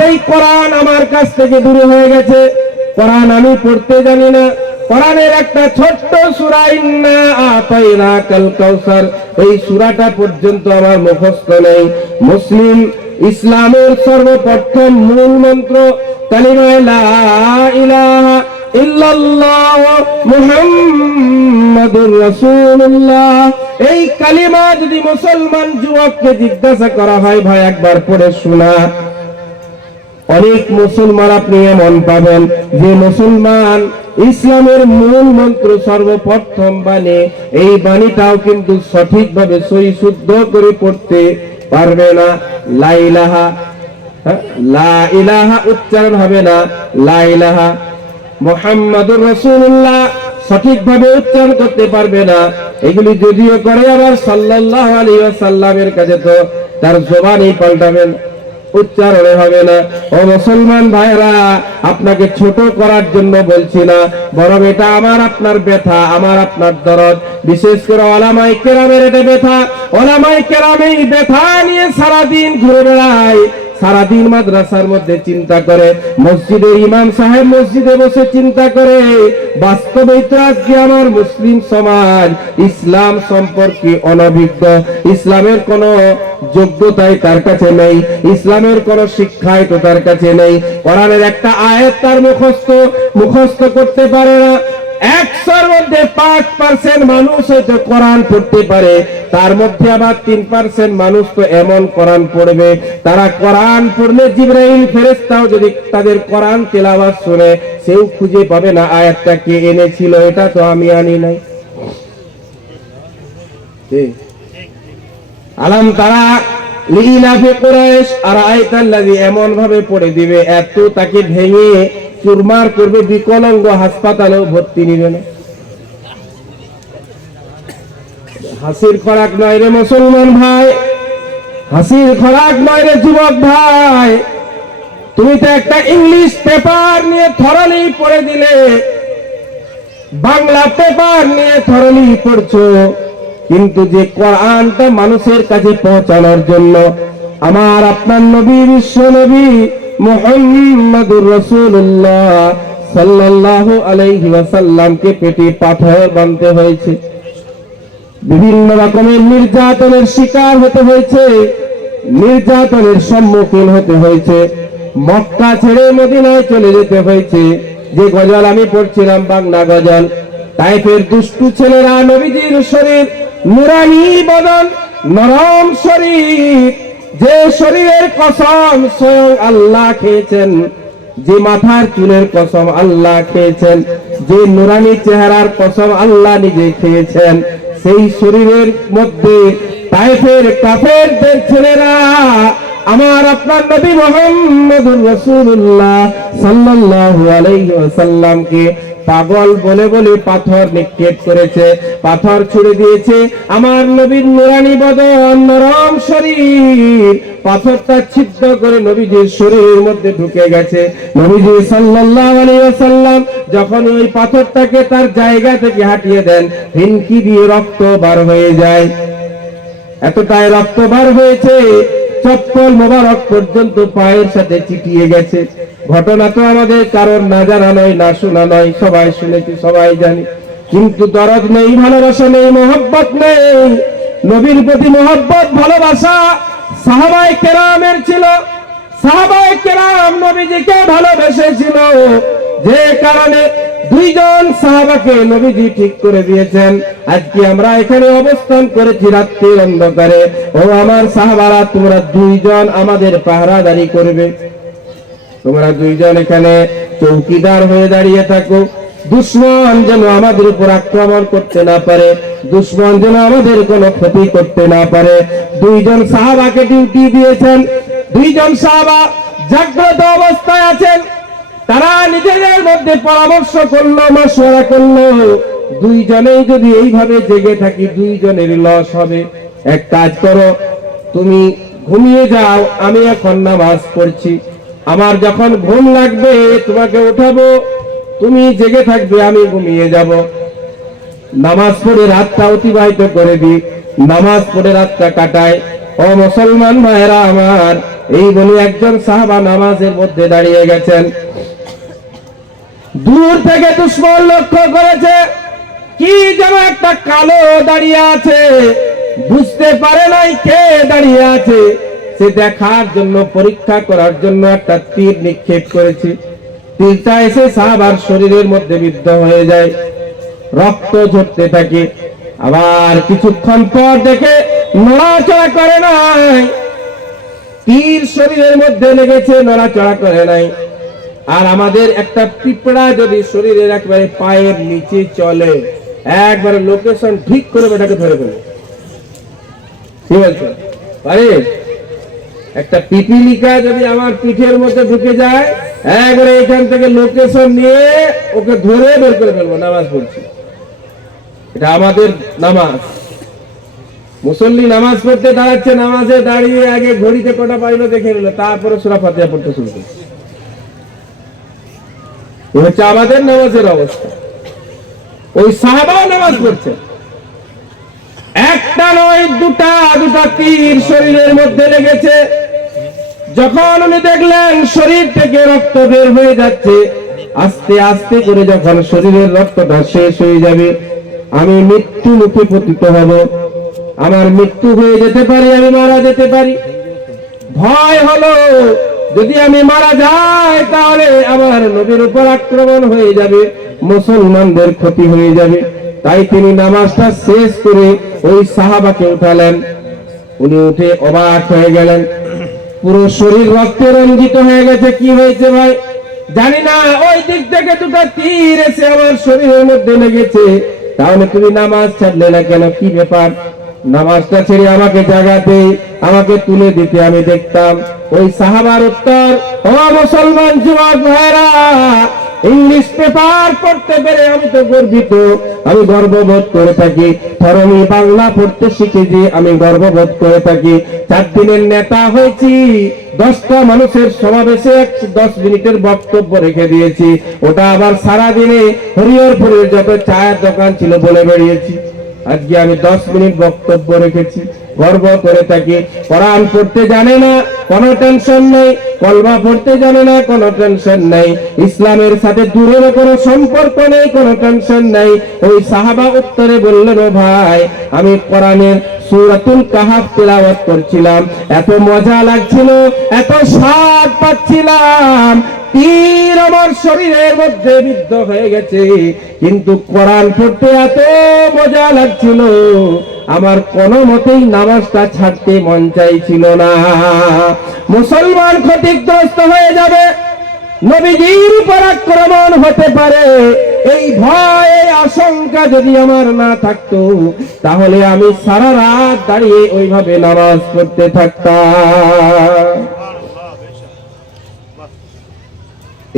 সেই কোরআন আমার কাছ থেকে দূরে হয়ে গেছে, কোরআন আমি পড়তে জানি না। কোরআনের একটা ছোট্ট সূরা ইন্না আতাইনাকাল কাউসার, এই সূরাটা পর্যন্ত আমার মুখস্থ নেই। মুসলিম ইসলামের সর্বপ্রথম মূল মন্ত্র কালিমা লা ইলাহা ইল্লাল্লাহ মুহাম্মাদুর রাসূলুল্লাহ। এই কালিমা যদি মুসলমান যুবককে জিজ্ঞাসা করা হয়, ভাই একবার পড়ে শোনা, অনেক মুসলমান আপনি এমন পাবেন যে মুসলমান ইসলামের মূল মন্ত্র সর্বপ্রথম বাণী, এই বাণীটাও কিন্তু সঠিকভাবে সহি শুদ্ধ করে পড়তে পারবে না। লা ইলাহা, লা ইলাহা উচ্চারণ হবে না, লা ইলাহা মুহাম্মাদুর রাসূলুল্লাহ সঠিকভাবে উচ্চারণ করতে পারবে না। এগুলি যদিও করে আবার সাল্লাল্লাহু আলাইহি ওয়াসাল্লামের কাছে তো তার জবানই পাল্টাবেন, উচ্চারণে হবে না। ও মুসলমান ভাইরা, আপনাকে ছোট করার জন্য বলছি না, বরং এটা আমার আপনার ব্যথা, আমার আপনার দরদ। বিশেষ করে ওলামায়ে কেরামের এটা ব্যথা। ওলামায়ে কেরাম এই ব্যথা নিয়ে সারাদিন ঘুরে বেড়ায়, সারাদিন মাদ্রাসার মধ্যে চিন্তা করে, মসজিদের ইমাম সাহেব মসজিদে বসে চিন্তা করে। বাস্তবে আজকে আমার মুসলিম সমাজ ইসলাম সম্পর্কে অনভিজ্ঞ, ইসলামের কোন যোগ্যতাই তার কাছে নেই, ইসলামের কোন শিক্ষাই তো তার কাছে নেই। কোরআনের একটা আয়াত তার মুখস্থ করতে পারে না। 100-র মধ্যে 5% মানুষ হয়তো কোরআন পড়তে পারে, তার মধ্যে আবার 3% মানুষ তো এমন কোরআন পড়বে, তারা কোরআন পড়লে জিবরাইল ফেরেশতাও যদি তাদের কোরআন তেলাওয়াত শুনে, সেও খুঁজে পাবে না আয়াতটা কে এনেছিল, এটা তো আমি আনি নাই। আলাম তারা লিইলাফি কুরাইশ আরাআইতাল্লাযী এমন ভাবে পড়ে দিবে, এত তাকে ভেঙে চুরমার করবে, বিকলাঙ্গ হাসপাতালেও ভর্তি নিবে না। হাসির খোরাক নয় রে মুসলমান ভাই, হাসির খোরাক নয় রে যুবক ভাই। তুমি তো একটা ইংলিশ পেপার নিয়ে থরলি পড়ে দিলে, বাংলা পেপার নিয়ে থরলি পড়ছো, কিন্তু যে কোরআনটা মানুষের কাছে পৌঁছানোর জন্য আমার আপনার নবী, বিশ্ব নবী মুহাম্মাদুর রাসূলুল্লাহ সাল্লাল্লাহু আলাইহি ওয়াসাল্লামকে পেটে পাথর বাঁধতে হয়েছে, বিভিন্ন রকমের নির্যাতনের শিকার হতে হয়েছে, নির্যাতনের সম্মুখীন হতে হয়েছে, মক্কা ছেড়ে মদিনায় চলে যেতে হয়েছে। যে গজল আমি পড়ছিলাম বাংলা গজল, তাইফের দুষ্টু ছেলেরা নবীজির শরীর নুরানি বদন, নরম শরীর, যে শরীরের কসম স্বয়ং আল্লাহ খেয়েছেন, যে মাথার চুলের কসম আল্লাহ খেয়েছেন, যে নুরানি চেহারার কসম আল্লাহ নিজে খেয়েছেন, সেই শরীরের মধ্যে তাইফের কাফেরদের ছেলেরা আমার আপনার নবী মুহাম্মদুর রাসূলুল্লাহ সাল্লাল্লাহু আলাইহি ওয়াসাল্লামকে পাগল বলে বলে পাথর নিক্ষেপ করেছে, পাথর ছুড়ে দিয়েছে। আমার নবীর নুরানি বদন, নরম শরীর, পাথরটা ছিদ্র করে নবীজির শরীরের মধ্যে ঢুকে গেছে। নবীজি সাল্লাল্লাহু আলাইহি ওয়াসাল্লাম যখন ওই পাথরটাকে তার জায়গা থেকে হাঁটিয়ে দেন, হিনকি দিয়ে রক্ত বার হয়ে যায়। এতটাই রক্ত বার হয়েছে, চপ্পল মোবারক পর্যন্ত পায়ের সাথে চিটিয়ে গেছে। ঘটনা তো আমাদের কারোর না জানা নয়, না শোনা নয়, সবাই শুনেছি, সবাই জানি, কিন্তু দরদ নেই, ভালোবাসা নেই, মহব্বত নেই। নবীর প্রতি মহব্বত ভালোবাসা সাহাবায়ে কেরামের ছিল, সাহাবায়ে কেরাম নবীজিকে ভালোবেসেছিল, যে কারণে দুইজন সাহাবাকে নবীজি ঠিক করে দিয়েছেন। আজকে আমরা এখানে অবস্থান করেছি রাত্রির অন্ধকারে, ও আমার সাহাবারা, তোমরা দুইজন আমাদের পাহারাদারি করবে, তোমরা দুইজন এখানে চৌকিদার হয়ে দাঁড়িয়ে থাকো, দুশমন যেন আমাদের উপর আক্রমণ করতে না পারে, দুশমন যেন আমাদের কোনো ক্ষতি করতে না পারে। দুইজন সাহাবাকে ডিউটি দিয়েছেন, দুইজন সাহাবা জাগ্রত অবস্থায় আছেন, তারা নিজেদের মধ্যে পরামর্শ করলো, মাশওয়ারা করলো, দুইজনেই যদি এইভাবে জেগে থাকি দুইজনের লস হবে। এক কাজ করো, তুমি ঘুমিয়ে যাও, আমি এখন নামাজ পড়ছি, আমার যখন ঘুম লাগবে তোমাকে উঠাবো, তুমি জেগে থাকবে, আমি ঘুমিয়ে যাব। নামাজ পড়ে রাতটা অতিবাহিত করে দিই, নামাজ পড়ে রাতটা কাটায়। ও মুসলমান ভাইরা আমার, এই বলে একজন সাহাবা নামাজের মধ্যে দাঁড়িয়ে গেছেন। দূর থেকে দুশমন লক্ষ্য করেছে কি যেন একটা কালো দাঁড়িয়ে আছে, বুঝতে পারে নাই কে দাঁড়িয়ে আছে। সে দেখার জন্য, পরীক্ষা করার জন্য একটা তীর নিক্ষেপ করেছে। তীরটা এসে সাহাবার শরীরের মধ্যে বিদ্ধ হয়ে যায়, রক্ত ঝরতে থাকে। আবার কিছুক্ষণ পর দেখে নড়াচড়া করে নাই, তীর শরীরের মধ্যে লেগেছে, নড়াচড়া করে নাই। আর আমাদের একটা পিঁপড়া যদি শরীরের একবারে পায়ের নিচে চলে, একবারে লোকেশন ঠিক করে ওটাকে ধরে ফেলে। কি বলছো? আরে একটা পিপিলিকা যদি আমার পিঠের মধ্যে ঢুকে যায়, একবারে এখান থেকে লোকেশন নিয়ে ওকে ধরে বের করে ফেলবো। নামাজ পড়ছি, এটা আমাদের নামাজ। মুসল্লি নামাজ পড়তে দাঁড়াচ্ছে, নামাজে দাঁড়িয়ে আগে ঘড়িতে কটা পাইলো দেখে নিল, তারপরে সূরা ফাতিহা পড়তে শুরু করছে। হচ্ছে আমাদের নামাজের অবস্থা। ওই সাহাবাও নামাজ পড়ছে, একটা নয় দুটা তীর শরীরের মধ্যে লেগেছে। যখন উনি দেখলেন শরীর থেকে রক্ত বের হয়ে যাচ্ছে, আস্তে আস্তে করে যখন শরীরের রক্তটা শেষ হয়ে যাবে, আমি মৃত্যু মুখে পতিত হব, আমার মৃত্যু হয়ে যেতে পারে, আমি মারা যেতে পারি। ভয় হলো যদি আমি মারা যাই তাহলে আমার নবীর উপর আক্রমণ হয়ে যাবে, মুসলমানদের ক্ষতি হয়ে যাবে। তাই তিনি নামাজটা শেষ করে ওই সাহাবাকে উঠালেন। উনি উঠে অবাক হয়ে গেলেন, পুরো শরীর রক্তে রঞ্জিত হয়ে গেছে। কি হয়েছে ভাই? জানি না, ওই দিক থেকে দুটো তীর এসে আমার শরীরের মধ্যে লেগেছে, তাহলে তুমি নামাজ ছাড়লে না কেন? কি ব্যাপার? নামাজটা ছেড়ে আমাকে জাগাতে, আমাকে তুলে দিতে আমি দেখতাম। ওই সাহাবার উত্তর, ও মুসলমান যুবক ভাইরা, ইংলিশ পেপার পড়তে পেরে আমি তো গর্বিত, আমি গর্ববোধ করে থাকি। ধর্মী বাংলা পড়তে শিখেছি, আমি গর্ববোধ করে থাকি। 4 দিনের নেতা হয়েছি, 10টা মানুষের সমাবেশে 10 মিনিটের বক্তব্য রেখে দিয়েছি। ওটা আবার সারাদিনে হরিহরপুরের যত চায়ের দোকান ছিল বলে বেরিয়েছি। আজকে আমি 10 মিনিট বক্তব্য রেখেছি, গর্ব করে থাকি। কোরআন পড়তে জানে না, কোনো টেনশন নেই। কলমা পড়তে জানে না, কোনো টেনশন নেই। ইসলামের সাথে দূরের কোনো সম্পর্ক নেই, কোনো টেনশন নেই। ওই সাহাবা উত্তরে বললেন, ও ভাই, আমি কোরআনের সূরাতুল কাহাফ তেলাওয়াত করছিলাম, এত মজা লাগছিল, এত স্বাদ পাচ্ছিলাম, তীর আমার শরীরের মধ্যে বিদ্ধ হয়ে গেছে, কিন্তু কোরআন পড়তে এত মজা লাগছিল, আমার কোনো মতেই নামাজটা ছাড়তে মন চাইছিল না। মুসলমান ক্ষতিগ্রস্ত হয়ে যাবে, নবীজির উপর আক্রমণ হতে পারে, এই ভয়, এই আশঙ্কা যদি আমার না থাকতো, তাহলে আমি সারা রাত দাঁড়িয়ে ওইভাবে নামাজ পড়তে থাকতাম।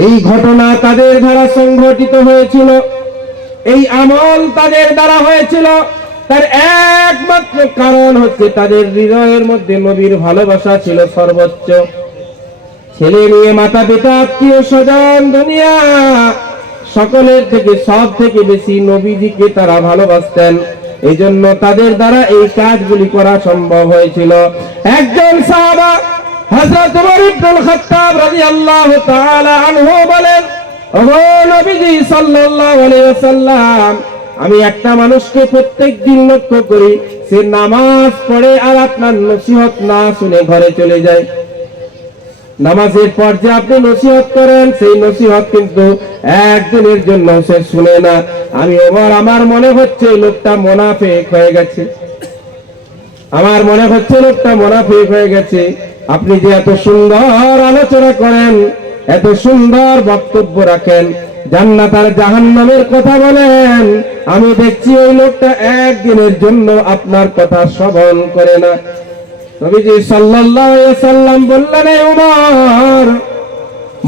এই ঘটনা তাদের দ্বারা সংঘটিত হয়েছিল, এই আমল তাদের দ্বারা হয়েছিল। তার একমাত্র কারণ হচ্ছে তাদের হৃদয়ের মধ্যে নবীর ভালোবাসা ছিল সর্বোচ্চ। ছেলে নিয়ে, মাতা পিতা, আত্মীয় স্বজন, দুনিয়া, সকলের থেকে, সব থেকে বেশি নবীজিকে তারা ভালোবাসতেন। এই জন্য তাদের দ্বারা এই কাজগুলি করা সম্ভব হয়েছিল। একজন সাহাবা হযরত ওমর ইবনুল খাত্তাব রাদিয়াল্লাহু তাআলা আনহু বলেন, ও নবীজি সাল্লাল্লাহু আলাইহি ওয়াসাল্লাম, আমি একটা মানুষকে প্রত্যেকদিন লক্ষ্য করি, সে নামাজ পড়ে আর আপনার নসিহত না শুনে ঘরে চলে যায়। নামাজের পর যে আপনি নসিহত করেন, সেই নসিহত কিন্তু একদিনের জন্য সে শুনে না। আমি ওমর, আমার মনে হচ্ছে লোকটা মুনাফিক হয়ে গেছে, আমার মনে হচ্ছে লোকটা মুনাফিক হয়ে গেছে। আপনি যে এত সুন্দর আলোচনা করেন, এত সুন্দর বক্তব্য রাখেন, জান্নাত আর জাহান্নামের কথা বলেন, আমি দেখছি ওই লোকটা একদিনের জন্য আপনার কথা শ্রবণ করে না। নবীজি সাল্লাল্লাহু আলাইহি ওয়াসাল্লাম বললেন, ওমর,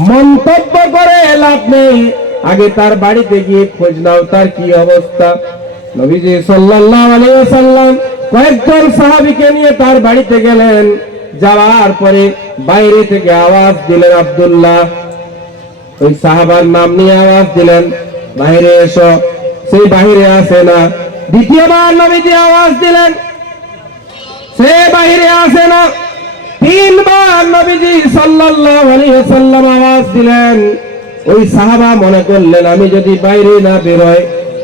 মন্তব্য করে লাভ নেই, আগে তার বাড়িতে গিয়ে খোঁজ নাও তার কি অবস্থা। নবীজি সাল্লাল্লাহু আলাইহি ওয়াসাল্লাম কয়েকজন সাহাবীকে নিয়ে তার বাড়িতে গেলেন। যাওয়ার পরে বাইরে থেকে আওয়াজ দিলেন, আব্দুল্লাহ, ওই সাহাবার নাম নিয়ে আওয়াজ দিলেন, বাইরে এসো। সেই বাইরে আসে না। দ্বিতীয়বার নবীজি আওয়াজ দিলেন, সে বাইরে আসে না। তিনবার নবীজি সাল্লাল্লাহু আলাইহি ওয়াসাল্লাম আওয়াজ দিলেন। ওই সাহাবা মনে করলেন আমি যদি বাইরে না বেরোই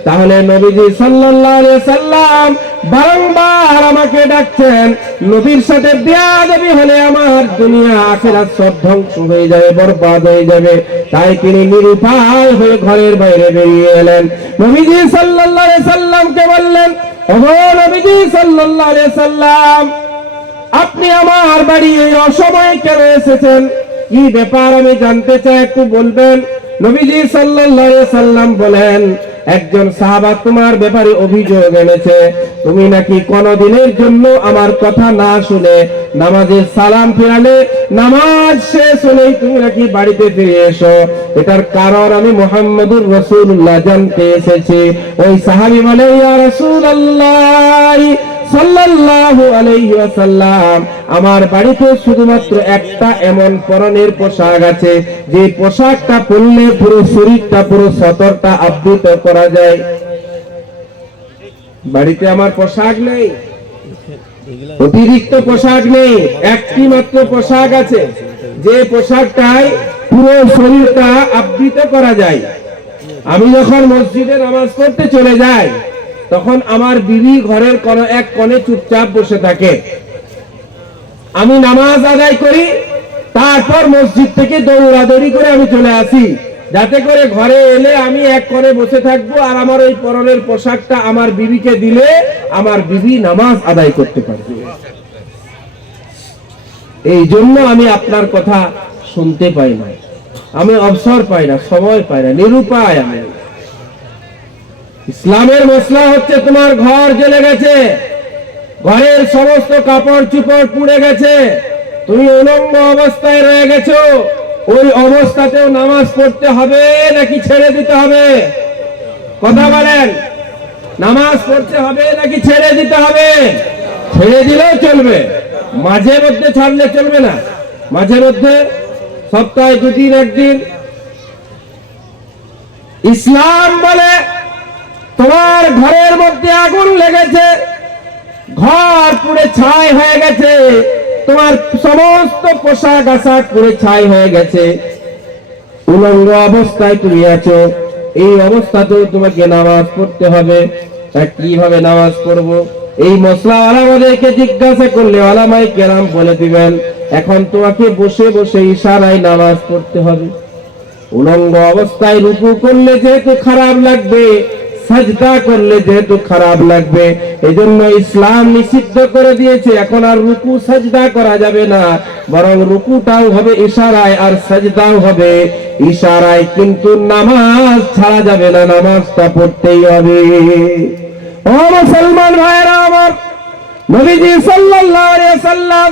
তাহলে নবীজি সাল্লাল্লাহু আলাইহি ওয়াসাল্লাম বারংবার আমাকে ডাকছেন, নবীর সাথে বেয়াদবি হলে আমার দুনিয়া আখিরাত সব ধ্বংস হয়ে যাবে, বরবাদ হয়ে যাবে। তাই তিনি নিরুপায় হয়ে ঘরের বাইরে বেরিয়ে এলেন। নবীজি সাল্লাল্লাহু আলাইহি ওয়াসাল্লামকে বললেন, ওগো নবীজি সাল্লাল্লাহু আলাইহি ওয়াসাল্লাম, আপনি আমার বাড়ি এই অসময়ে কেন এসেছেন? কি ব্যাপার আমি জানতে চাই, একটু বলবেন? নবীজি সাল্লাল্লাহু আলাইহি ওয়াসাল্লাম বলেন, একজন সাহাবা তোমার ব্যাপারে অভিযোগ এনেছে, তুমি নাকি কোনদিনের জন্য আমার কথা না শুনে নামাজের সালাম ফিরালে নামাজ শেষ হলেই তুমি নাকি বাড়িতে ফিরে এসো। এটার কারণ আমি মুহাম্মদুর রাসূলুল্লাহ জানতে এসেছি। ওই সাহাবী বলে, ইয়া রাসূলুল্লাহ সাল্লাল্লাহু আলাইহি ওয়াসাল্লাম, আমার বাড়িতে শুধুমাত্র একটা এমন পরনের পোশাক আছে যে পোশাকটা পরলে পুরো শরীরটা, পুরো সতরটা আবৃত করা যায়। বাড়িতে আমার পোশাক নেই, অতিরিক্ত পোশাক নেই, একটি মাত্র পোশাক আছে যে পোশাকটায় পুরো শরীরটা আবৃত করা যায়। আমি যখন মসজিদে নামাজ পড়তে চলে যাই তখন আমার বিবি ঘরের কোন এক কোণে চুপচাপ বসে থাকে। আমি নামাজ আদায় করি, তারপর মসজিদ থেকে দৌড়াদৌড়ি করে আমি চলে আসি, যাতে করে ঘরে এলে আমি এক কোণে বসে থাকবো আর আমার ওই পরনের পোশাকটা আমার বিবিকে দিলে আমার বিবি নামাজ আদায় করতে পারবে। এই জন্য আমি আপনার কথা শুনতে পাই না, আমি অবসর পাই না, সময় পাই না, নিরুপায় আমি। ইসলামের মসলা হচ্ছে তোমার ঘর জ্বলে গেছে, ঘরের সমস্ত কাপড় চোপড় পুড়ে গেছে, তুমি উলঙ্গ অবস্থায় রয়ে গেছো, ওই অবস্থাতেও নামাজ পড়তে হবে নাকি ছেড়ে দিতে হবে? কথা বলেন, নামাজ পড়তে হবে নাকি ছেড়ে দিতে হবে? ছেড়ে দিলেও চলবে, মাঝে মধ্যে ছাড়লে চলবে না। মাঝে মধ্যে সপ্তাহে দুদিন একদিন। ইসলাম বলে তোমার ঘরের মধ্যে আগুন লেগেছে, ঘর পুড়ে ছাই হয়ে গেছে, তোমার সমস্ত পোশাক আশাক পুড়ে ছাই হয়ে গেছে, উলঙ্গ অবস্থায় তুমি আছো, এই অবস্থাতেও তোমাকে নামাজ পড়তে হবে। তা কিভাবে নামাজ পড়বো? এই মশলা আমাদেরকে জিজ্ঞাসা করলে ওলামায়ে কেরাম বলে দিবেন, এখন তোমাকে বসে বসে ইশারায় নামাজ পড়তে হবে। উলঙ্গ অবস্থায় রুকু করলে যেহেতু খারাপ লাগবে, সাজদা করলে যেহেতু খারাপ লাগবে, এজন্য ইসলাম নিষিদ্ধ করে দিয়েছে এখন আর রুকু সাজদা করা যাবে না, বরং রুকুটাও হবে ইশারায় আর সাজদাও হবে ইশারায়। কিন্তু নামাজ ছাড়া যাবে না, নামাজটা পড়তেই হবে। ও মুসলমান ভাইরা আমার, নবীজি সাল্লাল্লাহু আলাইহি ওয়াসাল্লাম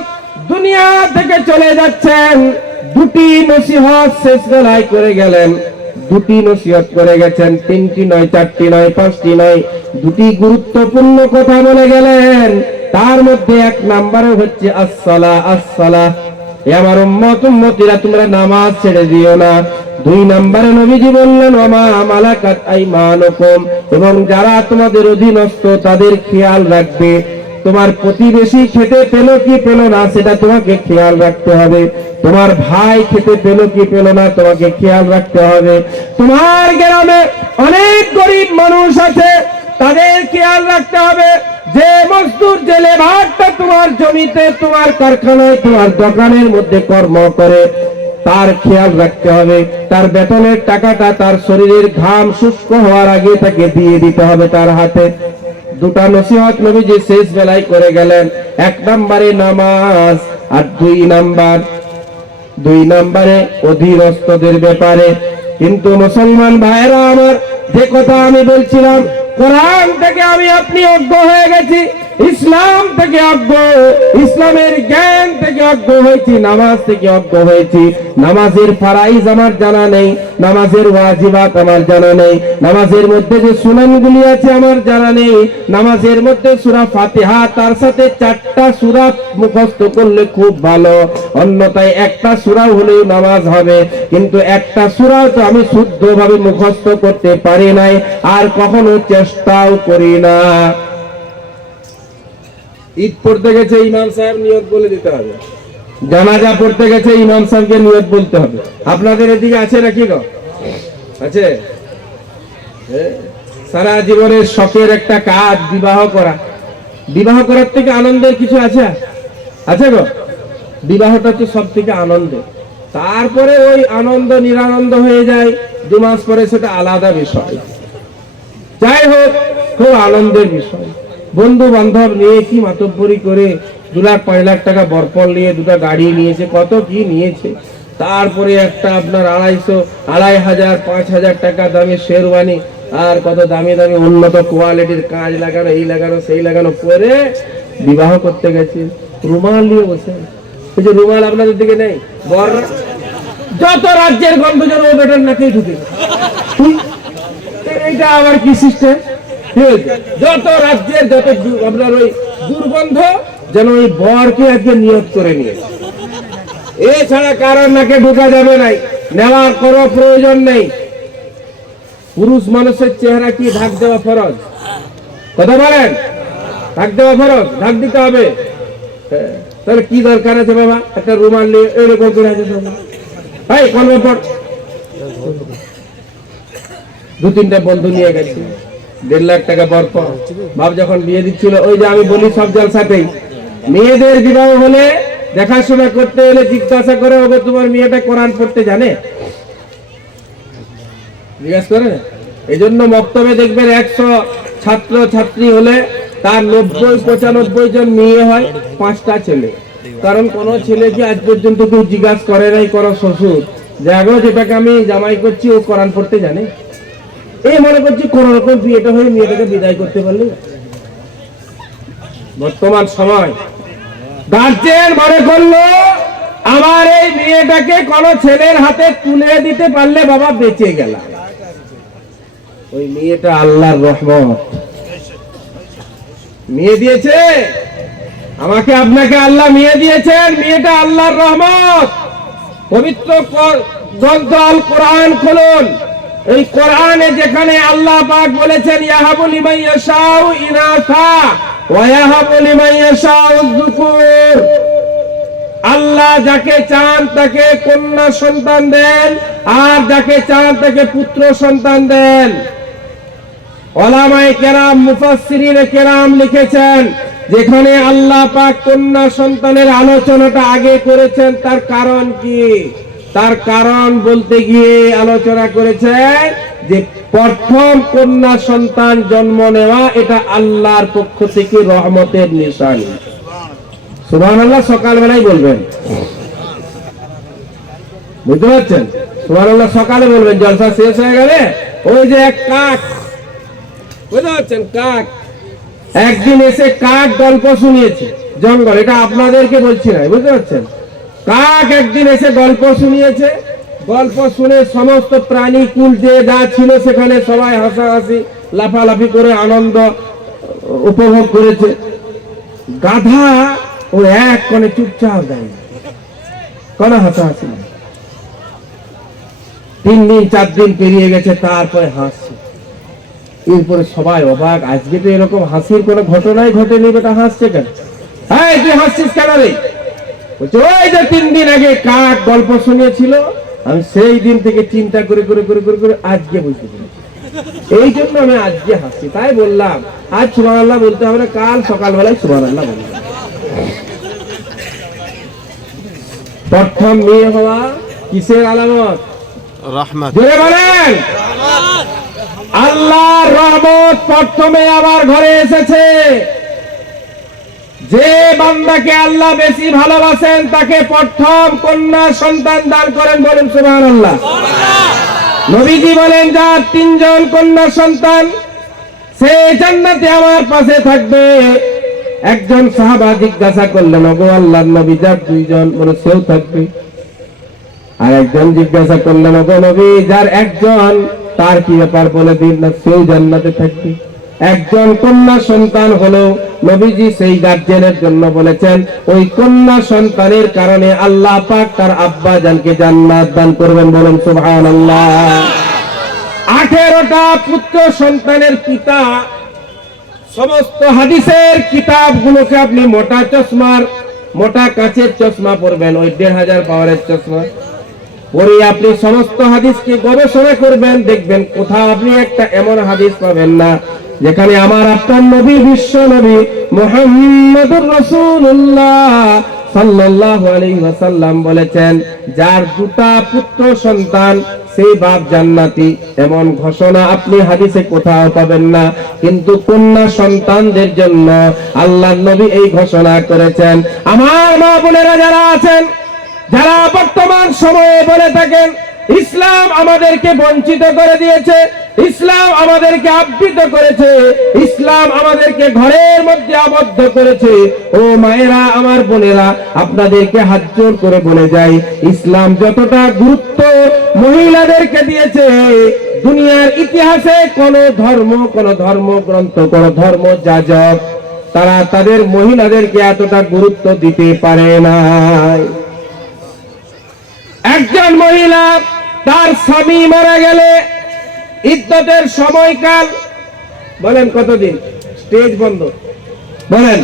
দুনিয়া থেকে চলে যাচ্ছেন, দুটি নসিহত শেষ বেলায় করে গেলেন। দুটি নসিহত করে গেছেন, তিনটি নয়, চারটি নয়, পাঁচটি নয়, দুটি গুরুত্বপূর্ণ কথা বলে গেলেন। তার মধ্যে এক নম্বরে হচ্ছে আসসালাহ, আসসালাহ, আমার উম্মতিরা তোমরা নামাজ ছেড়ে দিও না। দুই নম্বরে নবীজি বললেন ওমা মালাকাত আইমানুকুম, এবং যারা তোমাদের অধীনস্থ তাদের খেয়াল রাখবে। তোমার প্রতিবেশী খেতে পেল কি পেল না সেটা তোমাকে খেয়াল রাখতে হবে, তোমার ভাই খেতে পেল কি পেল না তোমাকে খেয়াল রাখতে হবে। তোমার গ্রামে অনেক গরিব মানুষ আছে, তাদের খেয়াল রাখতে হবে। যে মজদুর, যে লেবারটা তোমার জমিতে, তোমার কারখানায়, তোমার দোকানের মধ্যে কর্ম করে, তার খেয়াল রাখতে হবে। তার বেতনের টাকাটা তার শরীরের ঘাম শুষ্ক হওয়ার আগে তাকে দিয়ে দিতে হবে তার হাতে। দুটা নসিহত নবীজি শেষ বেলায় করে গেলেন, এক নম্বরে নামাজ আর দুই নম্বরে অধীনস্থদের ব্যাপারে। কিন্তু মুসলমান ভাইরা আমার, যে কথা আমি বলছিলাম, কোরআন থেকে আমি আপনি অজ্ঞ হয়ে গেছি, ইসলাম থেকে অজ্ঞ, ইসলামের জ্ঞান থেকে অজ্ঞ হয়েছি, নামাজ থেকে অজ্ঞ হয়েছি। নামাজের ফারাইজ আমার জানা নেই, নামাজের ওয়াজিবাত আমার জানা নেই, নামাজের মধ্যে যে সুনানগুলি আছে আমার জানা নেই। নামাজের মধ্যে সূরা ফাতিহা, তার সাথে 4টা সূরা মুখস্থ করলে খুব ভালো, অন্যথায় একটা সূরা হলেও নামাজ হবে। কিন্তু একটা সূরা তো আমি শুদ্ধভাবে মুখস্থ করতে পারি নাই, আর কখনো চেষ্টাও করি না। ঈদ পড়তে গেছে, ইমাম সাহেব নিয়ত বলে দিতে হবে, জানাজা পড়তে গেছে, ইমাম সাহেবকে নিয়ত বলতে হবে। আপনাদের এদিকে আছে নাকি গো? আছে? সারা জীবনের শখের একটা কাজ বিবাহ করা। বিবাহ করার থেকে আনন্দের কিছু আছে? আছে গো? বিবাহটা হচ্ছে সব থেকে আনন্দের। তারপরে ওই আনন্দ নিরানন্দ হয়ে যায় 2 মাস পরে, সেটা আলাদা বিষয়। যাই হোক, খুব আনন্দের বিষয়। বন্ধু বান্ধব নিয়ে কি মাতব্বরি করে 2 লাখ 5 লাখ টাকা বরপল নিয়ে 2টা গাড়ি নিয়েছে, কত কি নিয়েছে। তারপরে একটা আপনার 250, 2500, 5000 টাকা দামে শেরওয়ানি, আর কত দামি দামি উন্নত কোয়ালিটির কাজ লাগানো, এই লাগানো সেই লাগানো পরে বিবাহ করতে গেছে। রুমাল নিয়ে বসে, ওই যে রুমাল আপনাদের দিকে নেই, বর যত রাজ্যের গন্ধ যেন ও বেটার নাকেই ঢুকে। এটা আবার কি সিস্টেম? যত রাজ্যের যত আপনার ওই দুর্গন্ধ যেন ওই বরকে আজকে নিয়োগ করে নিয়েছে। এছাড়া কারণ নাকে ঢোকা যাবে নাই, নেওয়ার কোনো প্রয়োজন নেই। পুরুষ মানুষের চেহারা কি ঢাক দেওয়া ফরজ? কথা বলেন, ঢাক দেওয়া ফরজ, ঢাক দিতে হবে। তাহলে কি দরকার আছে বাবা একটা রুমাল নিয়ে এরকম করে আছে? ভাই কোন ব্যাপার? 2-3টা বন্ধু নিয়ে গেছি, 1.5 লাখ টাকা বরপর। বাপ যখন বিয়ে দিচ্ছিল, ওই যে আমি বলি সব জলসাতেই, মেয়েদের বিবাহ হলে দেখাশোনা করতে হলে জিজ্ঞাসা করে, ওকে তোমার মেয়েটা কোরআন পড়তে জানে? জিজ্ঞাসা করে। এই জন্য মক্তবে দেখবেন 100 ছাত্র ছাত্রী হলে তার 90-95 জন মেয়ে হয়, 5টা ছেলে। কারণ কোন ছেলে কি আজ পর্যন্ত কেউ জিজ্ঞাসা করে নাই কোন শ্বশুর যে আগো যেটাকে আমি জামাই করছি ও কোরআন পড়তে জানে? এই মনে করছি কোন রকম বিয়েটা হয়ে মেয়েটাকে বিদায় করতে পারলে। বর্তমান সময় গার্জেন মনে করলো আমার এই মেয়েটাকে কোন ছেলের হাতে তুলে দিতে পারলে বাবা বেঁচে গেলাম। ওই মেয়েটা আল্লাহর রহমত। মেয়ে দিয়েছে আমাকে, আপনাকে আল্লাহ মেয়ে দিয়েছেন, মেয়েটা আল্লাহর রহমত। পবিত্র গ্রন্থ আল কোরআন খুলুন, এই কোরআনে যেখানে আল্লাহ পাক বলেছেন ইয়াহাবু লিমান ইয়াশাউ ইনাসা ওয়া ইয়াহাবু লিমান ইয়াশাউ যুকুর, আল্লাহ যাকে চান তাকে কন্যা সন্তান দেন, আর যাকে চান তাকে পুত্র সন্তান দেন। উলামায়ে কেরাম, মুফাসসিরিনে কেরাম লিখেছেন, যেখানে আল্লাহ পাক কন্যা সন্তানের আলোচনাটা আগে করেছেন, তার কারণ কি? তার কারণ বলতে গিয়ে আলোচনা করেছেন যে প্রথম কন্যা সন্তান জন্ম নেওয়া এটা আল্লাহর পক্ষ থেকে রহমতের নিশানি। সুবহানাল্লাহ সকালবেলায় বলবেন, বুঝতে পারছেন? সুবহানাল্লাহ সকালে বলবেন, জলসা শেষ হয়ে গেলে ওই যে এক কাক, বুঝতে পারছেন, কাক একদিন এসে কাক গল্প শুনিয়েছে জঙ্গল, এটা আপনাদেরকে বলছি না, বুঝতে পারছেন? কাক একদিন এসে গল্প শুনিয়েছে, গল্প শুনে সমস্ত প্রাণী কুল যে যা ছিল সেখানে সবাই হাসাহাসি লাফালাফি করে আনন্দ উপভোগ করেছে। গাধা ও এক কোণে চুপচাপ দাঁড়িয়ে, কোনো হাসাহাসি নেই। 3 দিন 4 দিন পেরিয়ে গেছে, তারপরে হাসছে। এরপরে সবাই অবাক, আজকে তো এরকম হাসির কোনো ঘটনাই ঘটেনি, বেটা হাসছে কেন? হ্যাঁ তুই হাসছিস কেন রে? বলছে ওই যে 3 দিন আগে কাক গল্প শুনিয়েছিল, আমি সেই দিন থেকে চিন্তা করে করে করে করে করে আজকে বুঝতে পেরেছি, এই জন্য আমি আজকে হাসছি। তাই বললাম আজ সুবহানাল্লাহ বলতে হবে না, কাল সকালবেলায় সুবহানাল্লাহ বললাম। প্রথম মেয়ে হওয়া কিসের আলামত? রহমত। জোরে বলেন, আল্লাহর রহমত প্রথমে আমার ঘরে এসেছে। যে বান্দাকে আল্লাহ বেশি ভালোবাসেন তাকে প্রথম কন্যা সন্তান দান করেন, বলেন সুবহানাল্লাহ। নবীজি বলেন যার 3 জন কন্যা সন্তান সে জান্নাতে আমার পাশে থাকবে। একজন সাহাবা জিজ্ঞাসা করলেন, ওগো আল্লাহর নবী যার 2 জন, বলে সেও থাকবে। আর একজন জিজ্ঞাসা করলেন, ওগো নবী যার 1 জন, তার কি ব্যাপার বলে দিন না, সেও জান্নাতে থাকবে। একজন কন্যা সন্তান হলো নবীজি সেই গার্জেনের জন্য বলেছেন ওই কন্যা সন্তানের কারণে আল্লাহ পাক তার আব্বা জানকে জান্নাত দান করবেন, বলেন সুবহানাল্লাহ। 18টা পুত্র সন্তানের পিতা। সমস্ত হাদিসের কিতাবগুলোকে আপনি মোটা চশমার মোটা কাচের চশমা পরবেন, ওই 1500 পাওয়ারের চশমা পরে আপনি সমস্ত হাদিসকে গবেষণা করবেন, দেখবেন কোথাও আপনি একটা এমন হাদিস পাবেন না যেখানে আমার আপনার নবী, বিশ্ব নবী মুহাম্মদুর রাসূলুল্লাহ সাল্লাল্লাহু আলাইহি ওয়াসাল্লাম বলেছেন, যার দুটা পুত্র সন্তান সেই বাপ জান্নাতি, এমন ঘোষণা আপনি হাদিসে কোথাও পাবেন না। কিন্তু কন্যা সন্তানদের জন্য আল্লাহর নবী এই ঘোষণা করেছেন। আমার মা বোনেরা যারা আছেন, যারা বর্তমান সময়ে বলে থাকেন ইসলাম আমাদেরকে বঞ্চিত করে দিয়েছে, ইসলাম আমাদেরকে আবৃত করেছে, ইসলাম আমাদেরকে ঘরের মধ্যে আবদ্ধ করেছে, ও মায়েরা, আমার বোনেরা, আপনাদেরকে হাত জোড় করে বলে যাই, ইসলাম যতটা গুরুত্ব মহিলাদেরকে দিয়েছে, দুনিয়ার ইতিহাসে কোন ধর্মগ্রন্থ, কোন ধর্ম যাজক তারা তাদের মহিলাদেরকে এতটা গুরুত্ব দিতে পারে নাই। একজন মহিলা তার স্বামী মারা গেলে ইদ্যতের সময়কাল বলেন কতদিন? স্টেজ বন্ধ। বলেন,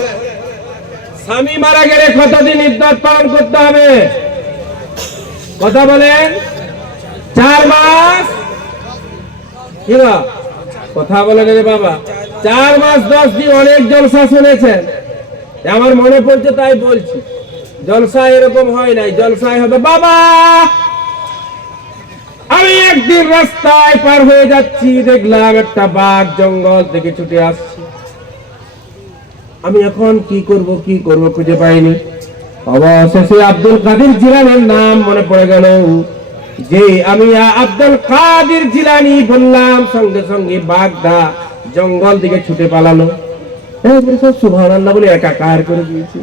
স্বামী মারা গেলে কতদিন ইদ্যত পালন করতে হবে? কথা বলেন। 4 মাস। কি না কথা বলেন রে বাবা? 4 মাস 10 দিন। অনেক জলসা শুনেছেন, আমার মনে পড়ছে তাই বলছি। জলসা এরকম হয় নাই, জলসায় হবে বাবা। আমি একদিন রাস্তায় পার হয়ে যাচ্ছি, দেখলাম একটা বাঘ জঙ্গল থেকে ছুটে আসছে। আমি এখন কি করব খুঁজে পাইনি। অবশেষে আব্দুল কাদের জিলানীর নাম মনে পড়ে গেল, যে আমি আব্দুল কাদের জিলানী বললাম, সঙ্গে সঙ্গে বাঘটা জঙ্গল থেকে ছুটে পালালো। সুবহানাল্লাহ বলে একাকার করে দিয়েছে।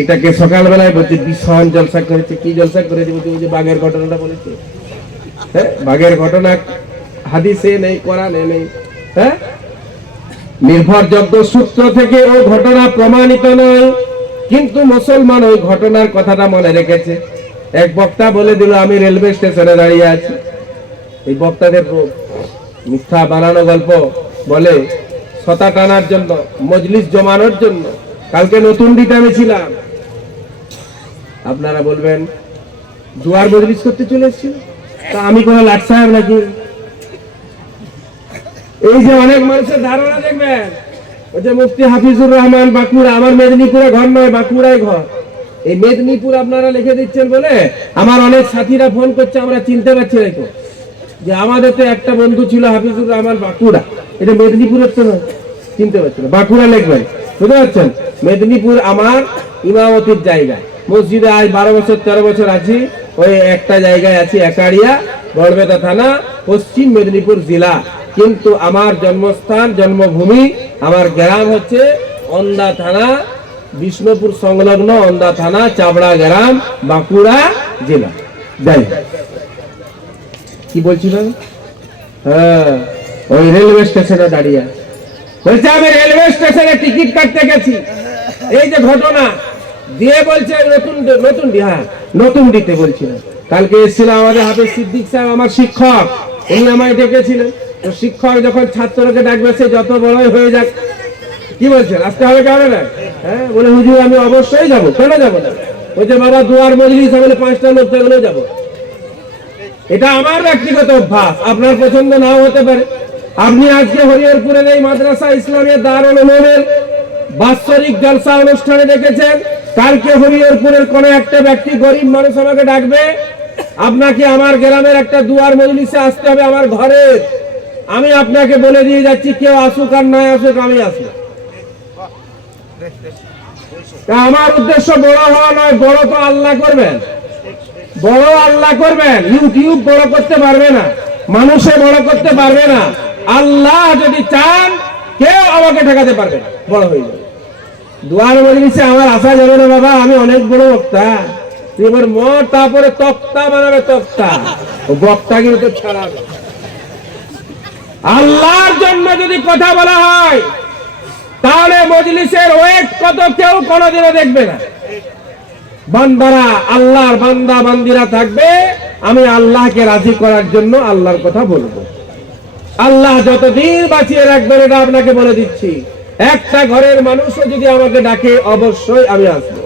এটাকে সকালবেলায় বলছে ভীষণ জলসা করেছে। কি জলসা করেছে? বলছে বাঘের ঘটনাটা বলেছে। হ্যাঁ, বাঘের ঘটনা হাদিসে নেই, কোরআনে নেই। হ্যাঁ, নির্ভরযোগ্য সূত্র থেকে ওই ঘটনা প্রমাণিত নয়, কিন্তু মুসলমান ওই ঘটনার কথাটা মনে রেখেছে। এক বক্তা বলে দিল, আমি রেলওয়ে স্টেশনে দাঁড়িয়ে আছি। এই বক্তাদের মিথ্যা বানানো গল্প বলে ছতা টানার জন্য, মজলিস জমানোর জন্য। কালকে নতুন দিতে আমি ছিলাম, আপনারা বলবেন দুয়ার মজলিস করতে চলে এসেছি, তা আমি কোন লাট সাহেব নাকি? এই যে অনেক মানুষের ধারণা দেখবেন, ওই যে মুফতি হাফিজুর রহমান বাঁকুড়া, আমার মেদিনীপুরে ঘর নয়, বাঁকুড়ায় ঘর। এই মেদিনীপুর আপনারা লিখে দিচ্ছেন বলে আমার অনেক সাথীরা ফোন করছে, আমরা চিনতে পারছি না তো, যে আমাদের তো একটা বন্ধু ছিল হাফিজুর রহমান বাঁকুড়া। এটা মেদিনীপুরের তো নয়, চিনতে পারছি না। বাঁকুড়া লিখবেন, বুঝতে পারছেন? মেদিনীপুর আমার ইমামতির জায়গা। মসজিদে আজ 12 বছর 13 বছর আছি। ওই একটা জায়গায় আছি, একাড়িয়া, গড়বেতা থানা, পশ্চিম মেদিনীপুর জেলা। কিন্তু আমার জন্মস্থান, জন্মভূমি, আমার গ্রাম হচ্ছে অন্দা থানা, বিষ্ণুপুর সংলগ্ন অন্দা থানা, চাবড়া গ্রাম, বাঁকুড়া জেলা। যাই কি বলছিলাম? হ্যাঁ, ওই রেলওয়ে স্টেশনে দাঁড়িয়ে বলছে, আমি রেলওয়ে স্টেশনে টিকিট কাটতে গেছি। এই যে ঘটনা দিয়ে বলছে নতুন দিতে বলছিলেন। কালকে এসেছিলাম আমাদের হাফেজ সিদ্দিক সাহেব, আমার শিক্ষক, উনি আমায় ডেকেছিলেন। তো শিক্ষক যখন ছাত্রকে ডাকবে, সে যত বড়ই হয়ে যাক, কি বলছেন, আসতে হবে কেন না? হ্যাঁ, বলে হুজুর আমি অবশ্যই যাবো। কেন যাবো না? বলছে বাবা দুয়ার মজলিস হলে 5টা লোক থাকলেও যাবো। এটা আমার ব্যক্তিগত অভ্যাস, আপনার পছন্দ নাও হতে পারে। আপনি আজকে হরিহরপুরের এই মাদ্রাসা ইসলামিয়া দারুল উলুমের বাৎসরিক জলসা অনুষ্ঠানে দেখেছেন। কালকে হরিহরপুরের কোন একটা ব্যক্তি, গরিব মানুষ আমাকে ডাকবে, আপনাকে আমার গ্রামের একটা দুয়ার মজলিসে আসতে হবে, আমার ঘরের। আমি আপনাকে বলে দিয়ে যাচ্ছি, কেউ আসুক আর না আসুক, আমি আসবো। আমার উদ্দেশ্য বড় হওয়া নয়, বড় তো আল্লাহ করবেন, বড় আল্লাহ করবেন। ইউটিউব বড় করতে পারবে না, মানুষে বড় করতে পারবে না। আল্লাহ যদি চান, কেউ আমাকে ঠেকাতে পারবে না, বড় হয়ে যাবে। দুয়ার মজলিসে আমার আসা যাবে না বাবা, আমি অনেক বড় বক্তা। এবার মত তারপরে তক্তা বানাবে, তক্তা। বক্তা কিন্তু ছাড়া আল্লাহর জন্য যদি কথা বলা হয়, তাহলে মজলিসের ওয়েট কত কেউ কোনোদিনও দেখবে না। বান্দারা, আল্লাহর বান্দা বান্দিরা থাকবে, আমি আল্লাহকে রাজি করার জন্য আল্লাহর কথা বলবো। আল্লাহ যতদিন বাঁচিয়ে রাখবেন, এটা আপনাকে বলে দিচ্ছি। একটা ঘরের মানুষও যদি আমাকে ডাকে, অবশ্যই আমি আসবো।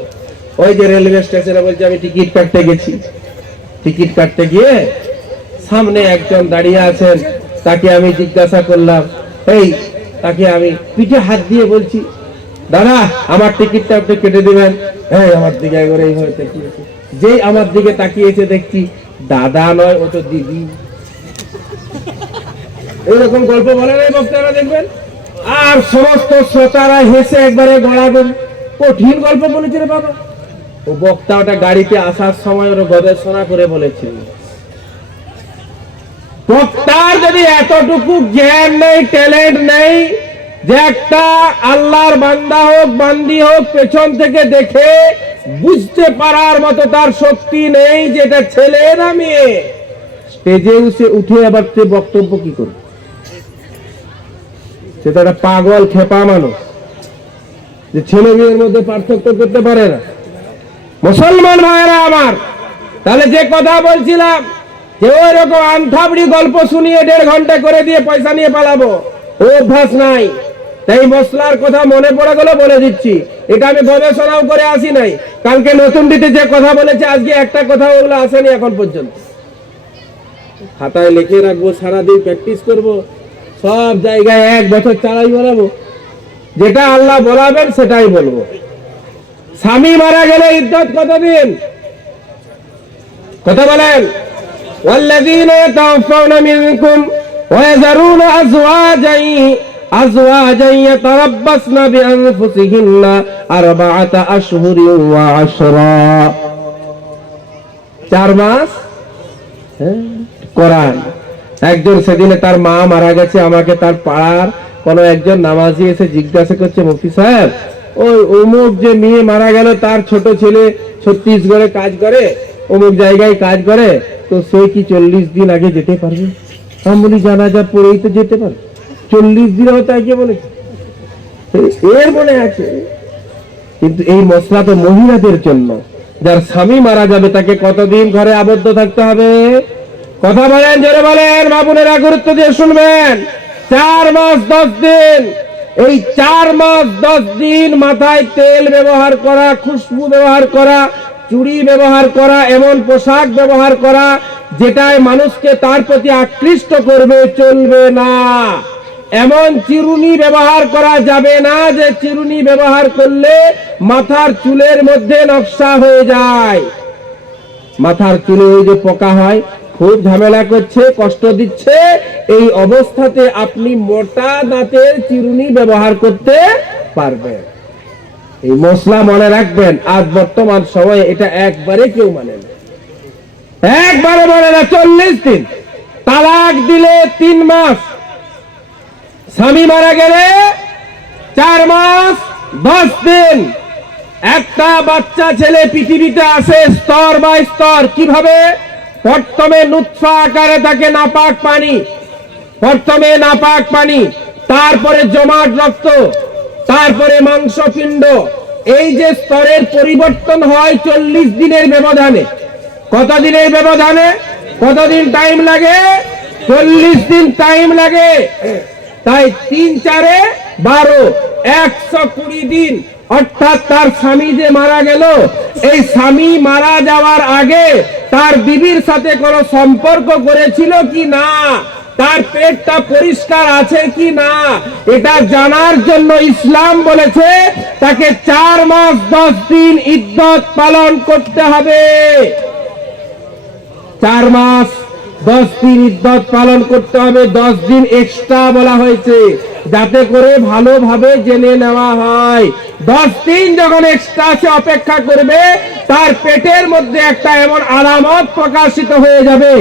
ওই যে রেলওয়ে স্টেশনে বলছে আমি টিকিট কাটতে গেছি, টিকিট কাটতে গিয়ে সামনে একজন দাঁড়িয়ে আছেন, তাকে আমি জিজ্ঞাসা করলাম, এই তাকে আমি পিঠে হাত দিয়ে বলছি, দাদা আমার টিকিটটা আপনি কেটে দিবেন। এই আমার দিকে একবার এইভাবে তাকিয়েছে, যেই আমার দিকে তাকিয়েছে দেখছি দাদা নয়, ও তো দিদি। এইরকম গল্প বলে নাই বক্তারা, দেখবেন। আর সমস্ত শ্রোতারা হেসে একবারে গড়াগড়ি, কঠিন গল্প বলেছে রে বাবা। ও বক্তা ওটা গাড়িতে আসার সময় ওরা গবেষণা করে বলেছিল। বক্তার যদি এতটুকু জ্ঞান নেই, ট্যালেন্ট নেই, যে একটা আল্লাহর বান্দা হোক বান্দি হোক পেছন থেকে দেখে বুঝতে পারার মতো তার শক্তি নেই যে এটা ছেলে না মেয়ে, স্টেজে উঠে আবার সে বক্তব্য কি করবে? সে তো একটা পাগল খেপা মানুষ, যে ছেলে মেয়ের মধ্যে পার্থক্য করতে পারে না। মুসলমান ভাইয়েরা আমার, তাহলে যে কথা বলছিলাম যে ওই রকম আন্থাবড়ি গল্প শুনিয়ে 1.5 ঘন্টা করে দিয়ে পয়সা নিয়ে পালাবো, ও অভ্যাস নাই। তাই মশলার কথা মনে পড়ে গেল বলে দিচ্ছি, এটা আমি গবেষণাও করে আসি নাই। কালকে নতুন দিতে যে কথা বলেছে আজকে একটা কথা ওগুলো আসেনি এখন পর্যন্ত। খাতায় লিখে রাখবো, সারাদিন প্র্যাকটিস করব, সব জায়গায় 1 বছর চালাই বলাবো, যেটা আল্লাহ বলাবেন সেটাই বলবো। স্বামী মারা গেলে ইদ্যত কতদিন? কথা বলেন। والذين يتوفون منكم ويذرون أزواجا يتربصن بأنفسهن 4 أشهر وعشرا। 4 মাস কোরআন। একজন সেদিনে তার মা মারা গেছে, আমাকে তার পাড়ার কোন একজন নামাজি এসে জিজ্ঞাসা করছে, মুফতি সাহেব ওই অমুক যে মেয়ে মারা গেল, তার ছোট ছেলে ছত্তিশগড়ে কাজ করে, অমুক জায়গায় কাজ করে, তো সে কি 40 দিন আগে যেতে পারবে? আমি বলি জানাজা পড়েই তো যেতে পারবে, 40 দিন হতে আগে বলেছে, এর মনে আছে। কিন্তু এই মশলা তো মহিলাদের জন্য। যার স্বামী মারা যাবে তাকে কতদিন ঘরে আবদ্ধ থাকতে হবে? কথা বলেন, জোরে বলেন, মা বোনেরা গুরুত্ব দিয়ে শুনবেন। 4 মাস 10 দিন। এই 4 মাস 10 দিন মাথায় তেল ব্যবহার করা, খুশবু ব্যবহার করা, চুড়ি ব্যবহার করা, এমন পোশাক ব্যবহার করা যেটায় মানুষকে তার প্রতি আকৃষ্ট করবে চলবে না। এমন চিরুনি ব্যবহার করা যাবে না যে চিরুনি ব্যবহার করলে মাথার চুলের মধ্যে নকশা হয়ে যায়। মাথার চুলে ওই যে পোকা হয়, খুব ঝামেলা করছে, কষ্ট দিচ্ছে, এই অবস্থাতে আপনি মোটা দাঁতের চিরুনি ব্যবহার করতে পারবেন। এই মশলা মনে রাখবেন, আজ বর্তমান সময়ে এটা একবারে কেউ মানে না, একবারে মানে না। 40 দিন। তালাক দিলে 3 মাস, স্বামী মারা গেলে 4 মাস 10 দিন। একটা বাচ্চা ছেলে পৃথিবীতে আসে স্তর বাই স্তর। কিভাবে? প্রথমে নুতফা আকারে থাকে নাপাক পানি, প্রথমে নাপাক পানি, তারপরে জমাট রক্ত, তারপরে মাংসপিণ্ড। এই যে স্তরের পরিবর্তন হয় 40 দিনের ব্যবধানে। কত দিনের ব্যবধানে? কতদিন টাইম লাগে? 40 দিন টাইম লাগে। তাই 3 4 12, 120 দিন। অর্থাৎ তার স্বামী যে মারা গেল, এই স্বামী মারা যাওয়ার আগে তার বিবির সাথে কোনো সম্পর্ক করেছিল কি না, তার পেটটা পরিষ্কার আছে কি না, এটা জানার জন্য ইসলাম বলেছে তাকে 4 মাস 10 দিন ইদ্দত পালন করতে হবে। 4 মাস 10 দিন ইদ্দত পালন করতে হবে। 10 দিন এক্সট্রা বলা হয়েছে যাতে করে ভালোভাবে জেনে নেওয়া হয়। 10 দিন যখন এক্সট্রা সে অপেক্ষা করবে, তার পেটের মধ্যে একটা এমন আলামত প্রকাশিত হয়ে যাবে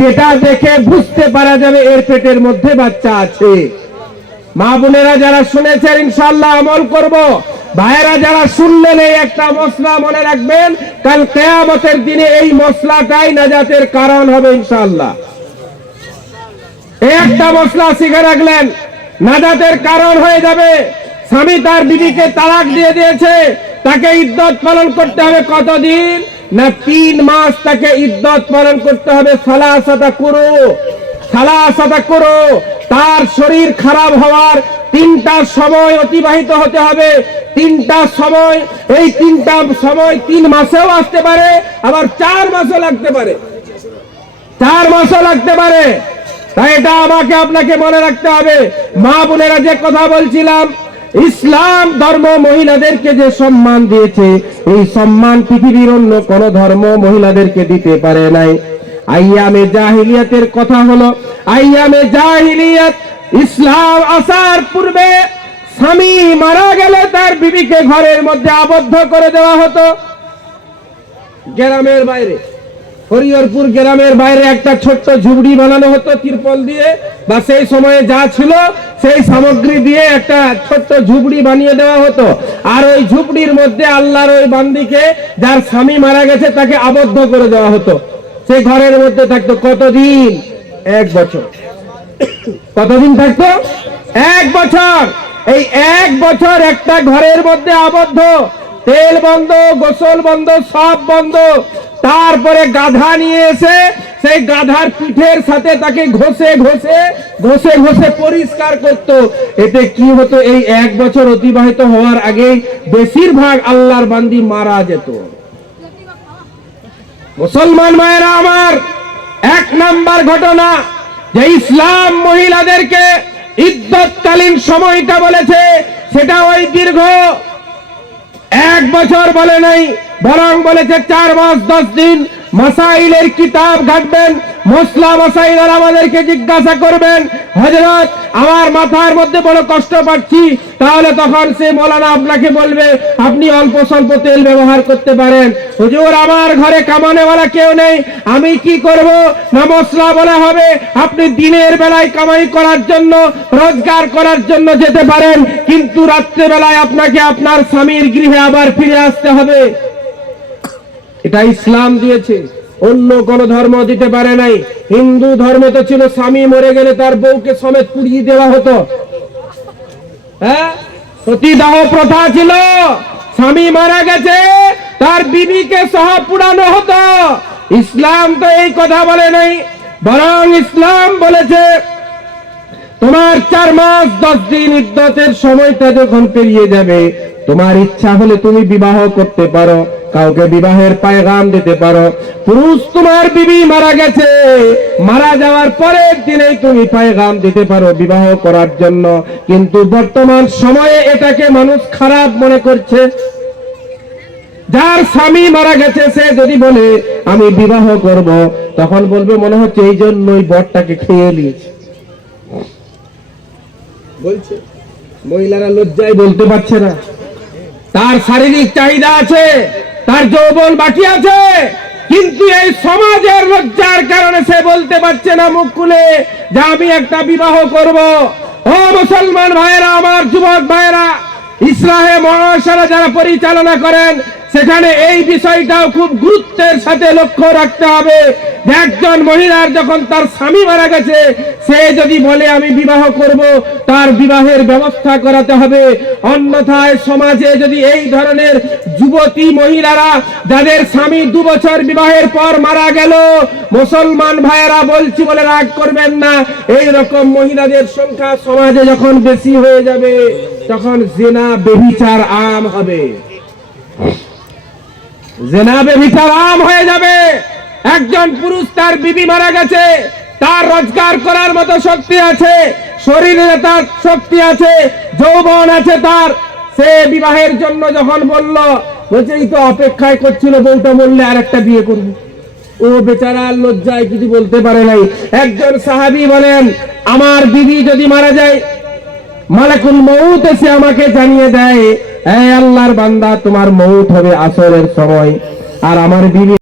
যেটা দেখে বুঝতে পারা যাবে এর পেটের মধ্যে বাচ্চা আছে। মা বোনেরা যারা শুনেছেন ইনশাআল্লাহ আমল করব। ভাইয়েরা যারা শুনলেন এই একটা মশলা মনে রাখবেন, কাল কিয়ামতের দিনে এই মশলাটাই নাজাতের কারণ হবে ইনশাআল্লাহ। এই একটা মশলা শিখে রাখলেন, নাজাতের কারণ হয়ে যাবে। স্বামী তার বিবিকে তালাক দিয়ে দিয়েছে, তাকে ইদ্দত পালন করতে হবে কতদিন না? 3 মাস তাকে ইদ্দত পালন করতে হবে। সালাসাতা কুরু। তার শরীর খারাপ হওয়ার 3টা সময় অতিবাহিত হতে হবে। তিনটা সময়, এই তিনটা সময় 3 মাসেও আসতে পারে, আবার 4 মাসও লাগতে পারে, 4 মাসও লাগতে পারে। তাই এটা আমাকে আপনাকে মনে রাখতে হবে। মা বোনেরা, যে কথা বলছিলাম, ইসলাম ধর্ম মহিলাদেরকে যে সম্মান দিয়েছে, এই সম্মান পৃথিবীর অন্য কোন ধর্ম মহিলাদেরকে দিতে পারে নাই। আইয়ামে জাহিলিয়াতের কথা হলো, আইয়ামে জাহিলিয়াত, ইসলাম আসার পূর্বে স্বামী মারা গেলে তার বিবিকে ঘরের মধ্যে আবদ্ধ করে দেওয়া হতো। গ্রামের বাইরে, হরিহরপুর গ্রামের বাইরে একটা ছোট্ট ঝুপড়ি বানানো হতো তিরপল দিয়ে, বা সেই সময়ে যা ছিল সেই সামগ্রী দিয়ে একটা ছোট্ট ঝুপড়ি বানিয়ে দেওয়া হতো। আর ওই ঝুপড়ির মধ্যে আল্লাহর ওই বান্দিকে, যার স্বামী মারা গেছে, তাকে আবদ্ধ করে দেওয়া হতো। সেই ঘরের মধ্যে থাকতো কতদিন? 1 বছর। কতদিন থাকতো? 1 বছর। এই 1 বছর একটা ঘরের মধ্যে আবদ্ধ, তেল বন্ধ, গোসল বন্ধ, সব বন্ধ। তারপরে গাধা নিয়ে এসে সেই গাধার পিঠের সাথে তাকে ঘষে ঘষে ঘষে ঘষে পরিষ্কার করত। এতে কি হতো? এই 1 বছর অতিবাহিত হওয়ার আগেই বেশিরভাগ আল্লাহর বান্দি মারা যেত। মুসলমান মায়েরা আমার, 1 নাম্বার ঘটনা যে ইসলাম মহিলাদেরকে ইদ্দতকালীন সময়টা বলেছে, সেটা ওই দীর্ঘ 1 বছর বলে নাই, বরং বলেছে 4 মাস 10 দিন। মাসাইলের কিতাব ঘাটবেন, মশলা মাসাইলার আমাদেরকে জিজ্ঞাসা করবেন, হযরত আমার মাথার মধ্যে বড় কষ্ট পাচ্ছি, তাহলে তখন সে মৌলানা আপনাকে বলবে আপনি অল্প স্বল্প তেল ব্যবহার করতে পারেন। হুজুর আমার ঘরে কামানেওয়ালা কেউ নেই, আমি কি করব? না মশলা বলা হবে, আপনি দিনের বেলায় কামাই করার জন্য, রোজগার করার জন্য যেতে পারেন, কিন্তু রাত্রে বেলায় আপনাকে আপনার স্বামীর গৃহে আবার ফিরে আসতে হবে। এটা ইসলাম দিয়েছে, অন্য কোন ধর্ম দিতে পারে নাই। হিন্দু ধর্ম তো ছিল স্বামী মরে গেলে তার বউকে সমেত পুড়িয়ে দেওয়া হতো। হ্যাঁ, সতীদাহ প্রথা ছিল, স্বামী মারা গেছে তার বিবিকে সহ পুড়ানো হতো। ইসলাম তো এই কথা বলে নাই, বরং ইসলাম বলেছে তোমার 4 মাস 10 দিন ইদ্দতের সময়টা যখন পেরিয়ে যাবে, তোমার ইচ্ছা হলে তুমি বিবাহ করতে পারো, কাউকে বিবাহের পায়গাম দিতে পারো। পুরুষ তোমার বিবি মারা গেছে, মারা যাওয়ার পরের দিনেই তুমি পায়গাম দিতে পারো বিবাহ করার জন্য। কিন্তু বর্তমান সময়ে এটাকে মানুষ খারাপ মনে করছে। যার স্বামী মারা গেছে সে যদি বলে আমি বিবাহ করব, তখন বলবে মনে হচ্ছে এই জন্যই বরটাকে খেয়ে নিয়েছে। বলছে মহিলারা লজ্জায় বলতে পারছে না, তার শারীরিক চাহিদা আছে, তার যৌবন বাকি আছে, কিন্তু এই সমাজের লজ্জার কারণে সে বলতে পারছে না মুখ খুলে যে আমি একটা বিবাহ করব। ও মুসলমান ভাইয়েরা আমার, যুবক ভাইয়েরা, ইসলাহে মহাশারা যারা পরিচালনা করেন, সেখানে এই বিষয়টাও খুব গুরুত্বের সাথে লক্ষ্য রাখতে হবে যে একজন মহিলার যখন তার স্বামী মারা গেছে, সে যদি বলে আমি বিবাহ করব, তার বিবাহের ব্যবস্থা করাতে হবে। অন্যথায় সমাজে যদি এই ধরনের যুবতী মহিলারা যাদের স্বামী 2 বছর বিবাহের পর মারা গেল, মুসলমান ভাইয়েরা বলছি বলে রাগ করবেন না, এই রকম মহিলাদের সংখ্যা সমাজে যখন বেশি হয়ে যাবে, তখন জিনা ব্যভিচার আম হবে। জিনা ব্যভিচার আম হয়ে যাবে। একজন পুরুষ তার বিবি মারা গেছে, তার রোজগার করার মতো শক্তি আছে, শরীরে তার শক্তি আছে, যৌবন আছে তার, সে বিবাহের জন্য যখন বলল, বলছে এই তো অপেক্ষায় করছিল বউটা মরলে আর একটা বিয়ে করবে। ও বেচারা লজ্জায় কিছু বলতে পারে নাই। একজন সাহাবী বলেন, আমার বিবি যদি মারা যায়, মালাকুল মউত এসে আমাকে জানিয়ে দেয়, হে আল্লাহর বান্দা তোমার মউত হবে আসরের সময়, আর আমার বিবি